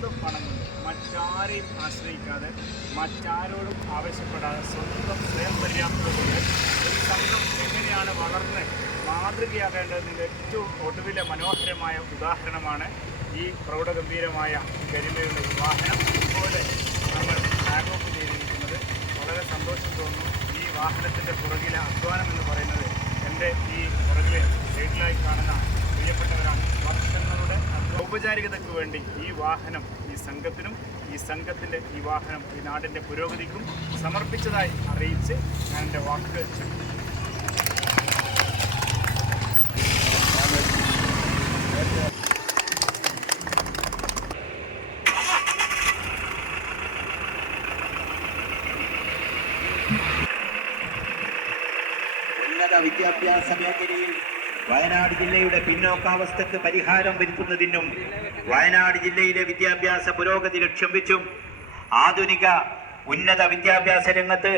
സ്വന്തം പണം കൊണ്ട് മറ്റാരെയും ആശ്രയിക്കാതെ മറ്റാരോടും ആവശ്യപ്പെടാതെ സ്വന്തം സ്വയം പര്യാപ്തത കൊണ്ട് ഒരു സംഘം എങ്ങനെയാണ് വളർന്ന് മാതൃകയാകേണ്ടതിന്റെ ഏറ്റവും ഒടുവിലെ മനോഹരമായ ഉദാഹരണമാണ് ഈ പ്രൗഢഗംഭീരമായ ഗരിമയുടെ വാഹനം. ഇതുപോലെ നമ്മൾ ടാഗ് ഓഫ് ചെയ്തിരിക്കുന്നത്. വളരെ സന്തോഷം തോന്നുന്നു. ഈ വാഹനത്തിന്റെ പുറകിലെ അധ്വാനം എന്ന് പറയുന്നത് ഔപചാരികതയ്ക്ക് വേണ്ടി ഈ വാഹനം ഈ സംഘത്തിനും ഈ സംഘത്തിന്റെ ഈ വാഹനം ഈ നാടിന്റെ പുരോഗതിക്കും സമർപ്പിച്ചതായി അറിയിച്ച് ഞാൻ എന്റെ വാക്കുകൾ ഉന്നത വിദ്യാഭ്യാസ മേഖലയിൽ വയനാട് ജില്ലയുടെ പിന്നോക്കാവസ്ഥക്ക് പരിഹാരം വരുത്തുന്നതിനും വയനാട് ജില്ലയിലെ വിദ്യാഭ്യാസ പുരോഗതി ലക്ഷ്യം വെച്ചും ആധുനിക ഉന്നത വിദ്യാഭ്യാസ രംഗത്ത്